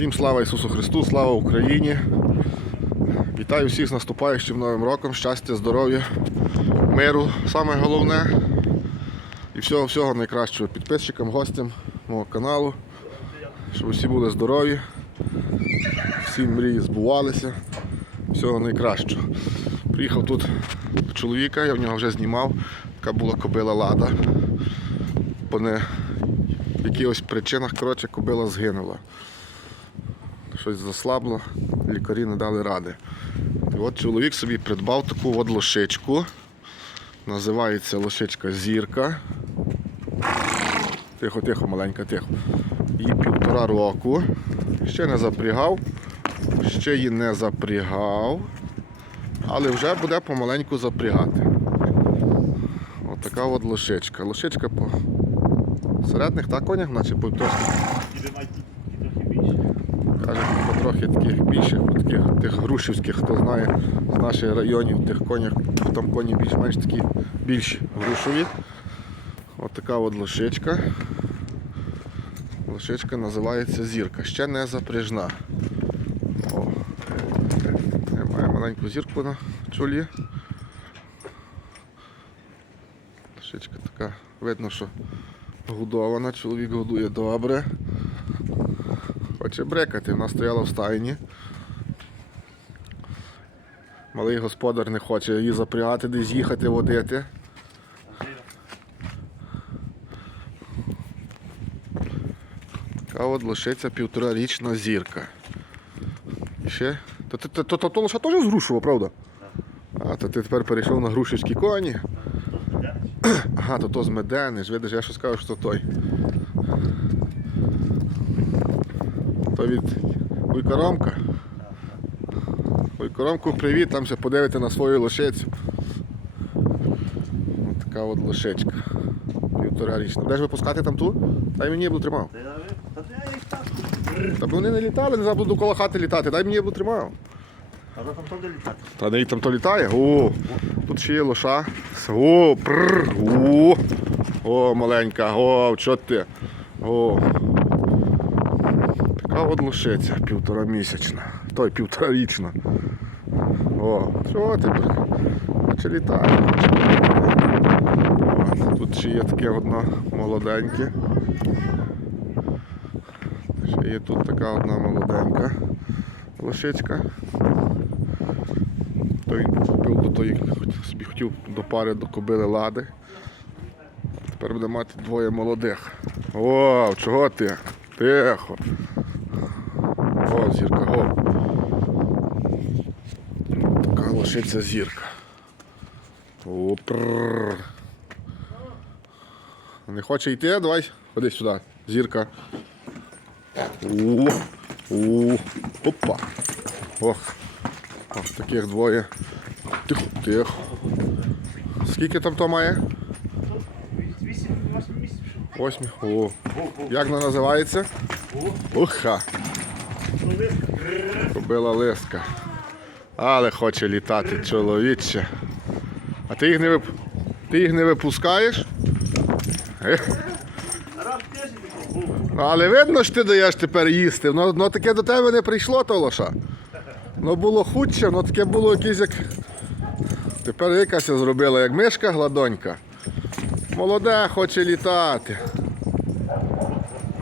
Всім слава Ісусу Христу, слава Україні. Вітаю всіх з наступаючим Новим роком, щастя, здоров'я, миру, саме головне. І всього всього найкращого підписчикам, гостям мого каналу. Щоб усі були здорові, всі мрії збувалися. Всього найкращого. Приїхав тут чоловіка, я в нього вже знімав. Така була кобила лада. По не якихось причинах коротше, кобила згинула. Щось заслабло, лікарі не дали ради. І от чоловік собі придбав таку от лошичку. Називається лошичка Зірка. Тихо, тихо, маленька, тихо. Їй півтора року. Ще не запрягав, ще її не запрягав, але вже буде помаленьку запрягати. От така от лошичка. Лошичка по середніх та конях, наче по потрохи таких більших, таких тих грушівських, хто знає з наших районів, тих конях, там коні більш-менш такі більш грушові. От така от лошичка. Лошичка називається зірка. Ще не запряжна. О. Має маленьку зірку на чолі. Лошичка така, видно, що годована, чоловік годує добре. Хоче брекати, вона стояла в стайні. Малий господар не хоче її запрягати, десь їхати водити. Така от лишиться півторарічна зірка. І ще. То, то, то, то, то, то лише теж з Грушова, правда? А, то ти тепер перейшов на грушівські коні. Ага, то то з Медени, ж видиш, я що скажу, що той. То від Вуйкоромка. Вуйкоромку привіт, там ще подивити на свою лошицю. Ось така от лошичка. Півтора річна. Будеш випускати там ту? Дай мені я буду тримав. Та б вони не літали, не буду коло хати літати, дай мені я буду тримав. А там то де літати. Та не там то літає. О, тут ще є лоша. О, пррр, о, о, маленька, о, що ти? О. Така от лошиця, півтора місячна. Той півторарічна. О, що бля? Хоче літає. Тут ще є таке одно молоденьке. Ще є тут така одна молоденька лошичка. То він купив до тої, собі хотів до пари до кобили лади. Тепер буде мати двоє молодих. О, чого ти? Тихо. О, зірка, го. Така лошиця зірка. О. Не хоче йти, давай, ходи сюди. Зірка. О, о, опа. Ох. Ось таких двоє. Тихо, тихо. Скільки там то має? Восьмі. О. Як вона називається? Уха. Кобила лиска. Але хоче літати чоловіче. А ти їх не вип... Ти їх не випускаєш? Ну, Але видно, що ти даєш тепер їсти. Ну, ну таке до тебе не прийшло то лоша. Ну було худше, ну таке було якесь як. Тепер якась зробила, як мишка гладонька. Молоде, хоче літати.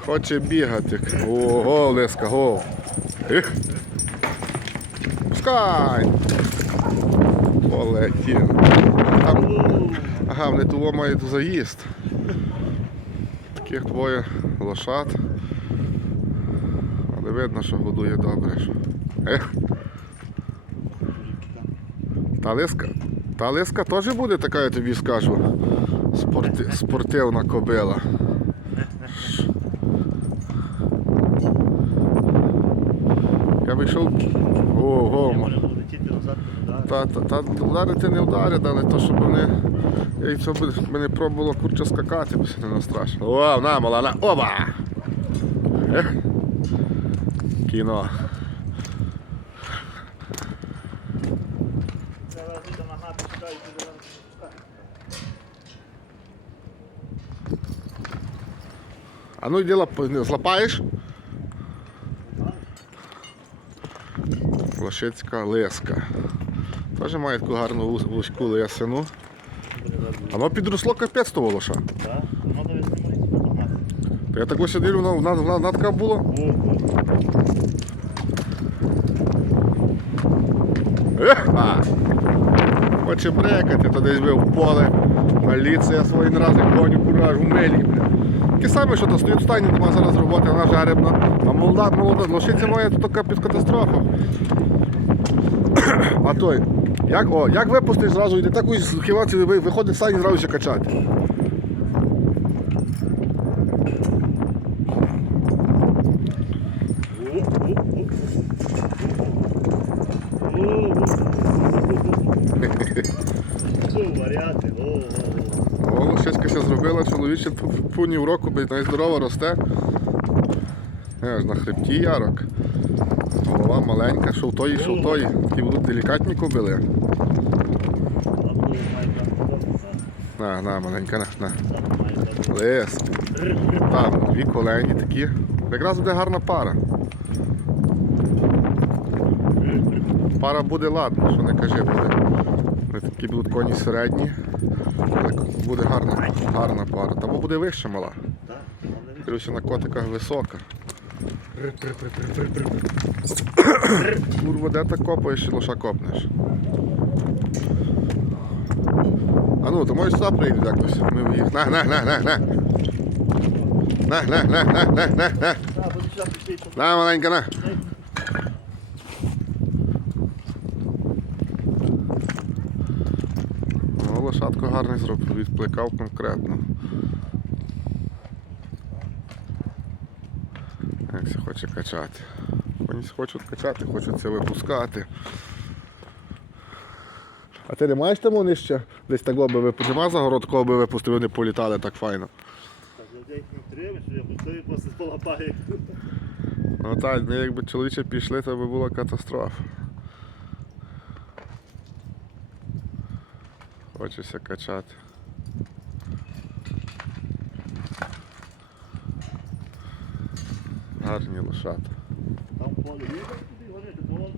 Хоче бігати. О, го, лиска, го. Пускай. Полетів. Там... Ага, того мають заїзд. Таких двоє лошад. Але видно, що годує добре. Ех. Та лиска, та лиска теж буде така, я тобі скажу. Спорти... Спортивна кобила. Вийшов. Ого, та, та, та ударити не вдарять, але то, щоб вони. Я й мене пробувало курча скакати, бо не настрашно. О, на, мала, на. Оба! Ех. Кіно. А ну йди лап... злапаєш? Лошицька лиска. Теж має таку гарну вузьку лисину. Воно підросло капець того лоша. Так, воно я так ось дивлю, вона, вона, така була. О, о. Ех, а. Хоче брекати, то десь би в поле. Маліція свої не рази коню кураж, у мелі. Таке саме, що то стоїть в стані, нема зараз роботи, вона жеребна. А молода, молода, лошиця моя, то така під катастрофа. А той, як, о, як випустиш зразу, йде так ось хіваці виходить в стані зразу ще качати. О, ся зробила, чоловіче пунів року, бо найздорово росте. Е, ж на хребті ярок. Голова маленька, що в тої, що в тої. Такі будуть делікатні кобили. На, на, маленька, на, на. Лис. Там, дві колені такі. Якраз буде гарна пара. Пара буде ладна, що не кажи, буде. Такі будуть коні середні. Буде гарна, гарна пара. Та бо буде вища мала. Короче, на котиках висока. Курва, де ти копаєш і лоша копнеш? А ну, то можеш сюди прийти якось. Ми їх. На, на, на, на, на. На, на, на, на, на, на, на. На, маленька, на. Ну, лошадку гарний зробив, відкликав конкретно. Се хоче качати. Коні хочуть качати, хочуть це випускати. А ти не маєш там вони ще десь такого би випустив? Нема загородкого би випустив, вони політали так файно. Так, їх не тримаю, що я пустую, просто полапаю. Ну так, ну, якби чоловіче пішли, то би була катастрофа. Хочеться качати. Гарні лошата. Там поле є, туди вон.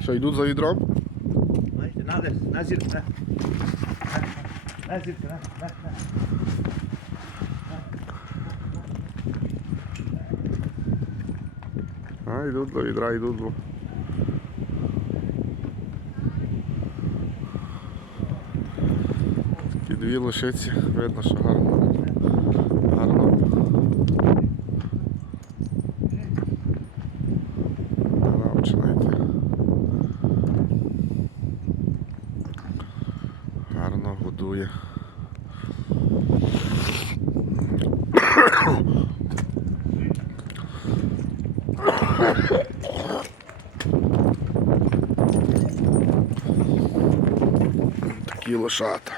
Що, йдуть за відром? Знаєте, на, десь, на зірку, на. На, зірку, на, на, на. А, йдуть до відра, йдуть. Бо. Такі дві лошиці, видно, що гарно. Гарно. Навчена йти. Гарно годує. Такі лошата.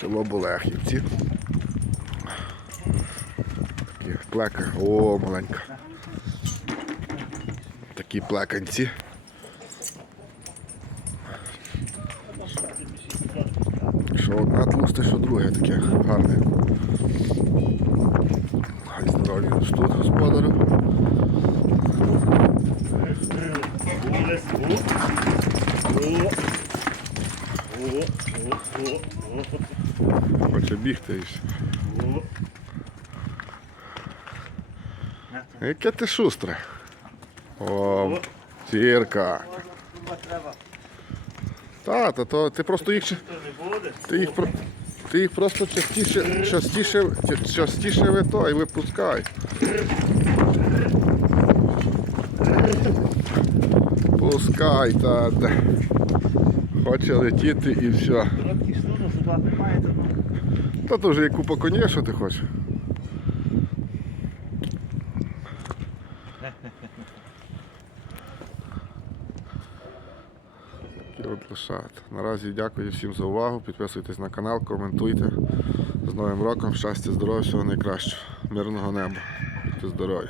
Село Болехівці. Такі плека. О, маленька. Такі плеканці. Що одна тлуста, що друге таке гарне. Хай тут о. Хоче бігти і Яке ти шустре. О. Треба, Та, та то ти просто їх то ти їх ти їх просто частіше, частіше, частіше ви то і випускай. Пускай, та де. Хоче летіти і все. То ну. Та то вже є купа коней, що ти хочеш. Такі. Наразі дякую всім за увагу. Підписуйтесь на канал, коментуйте. З Новим роком, щастя, здоров'я, всього найкращого. Мирного неба. Будьте здорові.